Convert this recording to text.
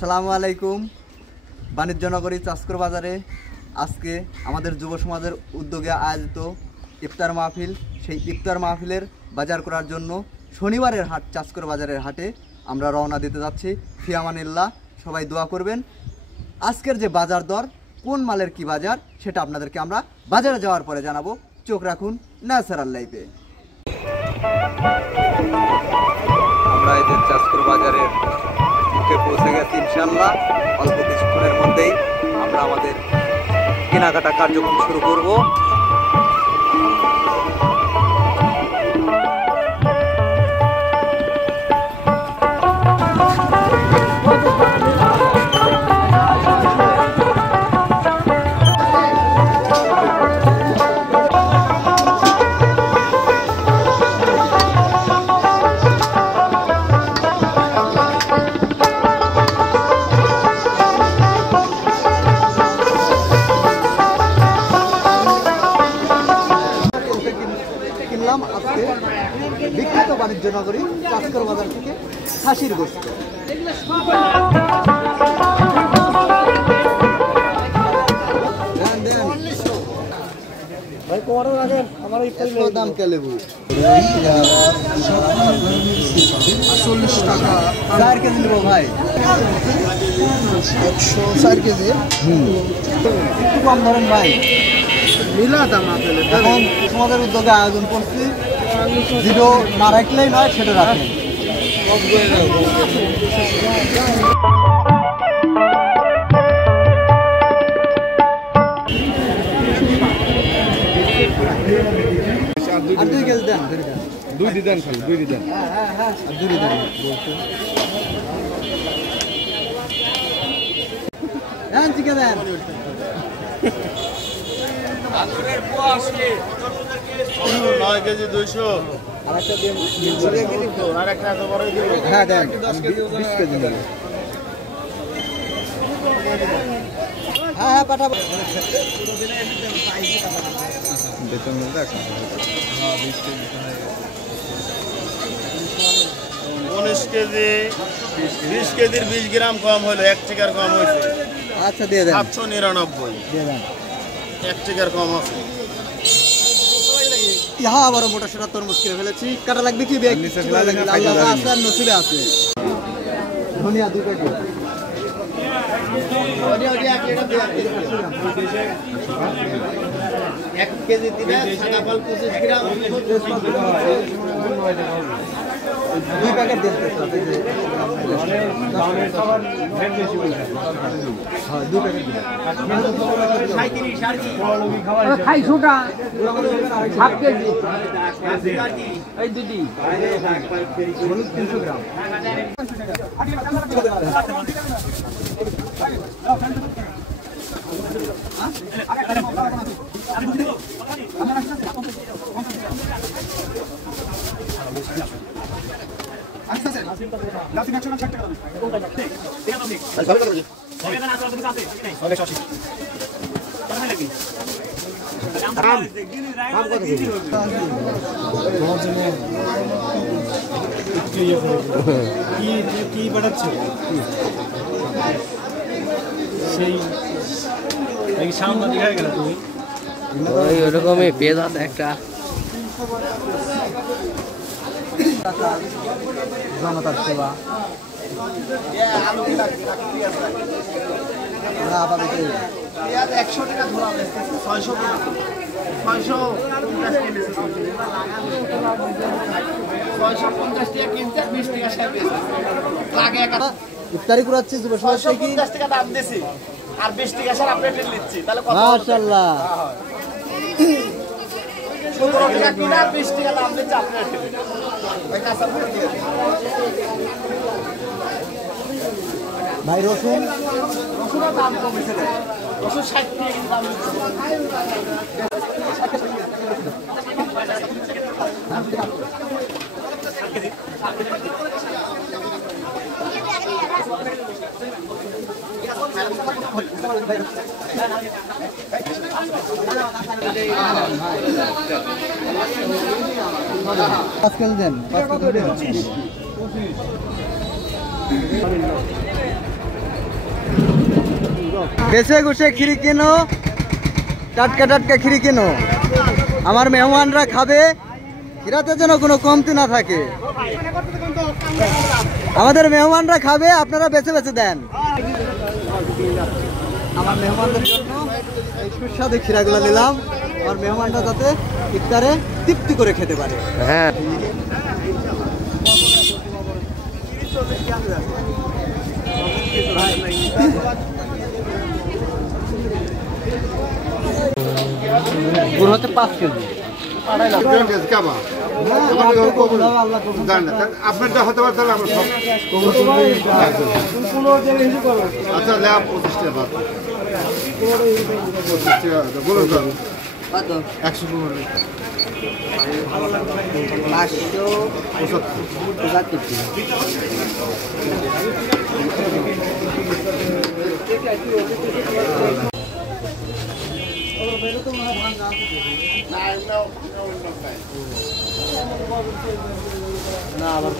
আসসালামু আলাইকুম। বাণিজ্য নগরী চাষকর বাজারে আজকে আমাদের যুব সমাজের উদ্যোগে আয়োজিত ইফতার মাহফিল, সেই ইফতার মাহফিলের বাজার করার জন্য শনিবারের হাট চাষকর বাজারের হাটে আমরা রওনা দিতে যাচ্ছি। ফি আমানিল্লাহ, সবাই দোয়া করবেন। আজকের যে বাজার দর, কোন মালের কি বাজার, সেটা আপনাদেরকে আমরা বাজারে যাওয়ার পরে জানাবো। চোখ রাখুন ন্যাচারাল লাইফে। আমরা এই যে চাষকর বাজারের মুখে পৌঁছে গেছি ইনশাআল্লাহ। অল্প কিছুক্ষণের মধ্যেই আমরা আমাদের কেনাকাটা কার্যক্রম শুরু করব। আজকে বিখ্যাত বাণিজ্য নগরী চাষকর বাজার থেকে খাসির গোশত। দাম কে লেবু 40 টাকা 4 কেজি নেবো ভাই। 104 কেজি একটু কম ধরেন ভাই। এখন তোমাদের উদ্যোগে আয়োজন করছি, যেটা না রাখলেই নয় সেটা রাখেন। আর 2 কেজি দেন, 2 দিতেন খালি 2 দিতেন। হ্যাঁ আর 2 দিতেন বলছো। হ্যাঁ ঠিক আছে দেন। আলুরের পোয়া আসলে 9 কেজি 200। আরেকটা দিন দিয়ে গেলি তো, আরেকটা এত বড় দিব। হ্যাঁ দেন 20 কেজি দেন। হ্যাঁ পাঠাবো। বেতন দেখ। হ্যাঁ 20 কেজি হয়ে গেছে। 19 কেজি 20 কেজির 20 গ্রাম কম হলো, 1 টাকার কম হয়েছে। আচ্ছা দিয়ে দেন। 799 দিয়ে দেন, 1 টাকার কম আছে। ইহা আবার মোটা সোটা তরমুজ কিনে ফেলেছি। কাটা লাগবে কি ব্যাগ? আল্লাহ আছে, নসিবে আছে। ধনিয়া 2 প্যাকেট। 1 কেজি দিলে সাদা ফল 25 গ্রাম 2 প্যাকেট দেন। হ্যাঁ 2 প্যাকেট দিন। খাই ছোটা 7 কেজি এই দিদি 300 গ্রাম। কি বাড়াচ্ছ সেই সামনে দেখা গেল তুমি ওরকমই পেজ আছে একটা জনতার সেবা। আপাতত 100 টাকা ধরা 600 টাকা কিনতে 20 টাকা সাহেব লাগে। ইফতারি করাচ্ছি যুব সমাজ থেকে 50 টাকা দাম দিছি আর 20 টাকা স্যার আপনি রেট নিচ্ছি, তাহলে কত? মাশাআল্লাহ 17 টাকা কিনা 20 টাকা দাম দিচ্ছি আপনি রেট। ভাই কাঁচা ভাই রসুন দাম কমেছে, রসুন 60 টাকা কিন্তু দাম দিচ্ছে। আজকাল দেন বেছে গুছে খিরি কিনো, টাটকা টাটকা খিরি কিনো। আমার মেহমানরা খাবে, খিরাতে যেন কোনো কমতি না থাকে। আমাদের মেহমানরা খাবে, আপনারা বেছে বেছে দেন। আমার মেহমানদের জন্য এই সুস্বাদু খিরাগুলো নিলাম, আমার মেহমানরা যাতে ইফতারে তৃপ্তি করে খেতে পারে। হ্যাঁ পুরো হতে 5 কেজি। আপনারটা হতে পারে তাহলে আমরা সব আচ্ছা ল্যাব 25 টাকা 25 টাকা বলুন তো 115 না আবার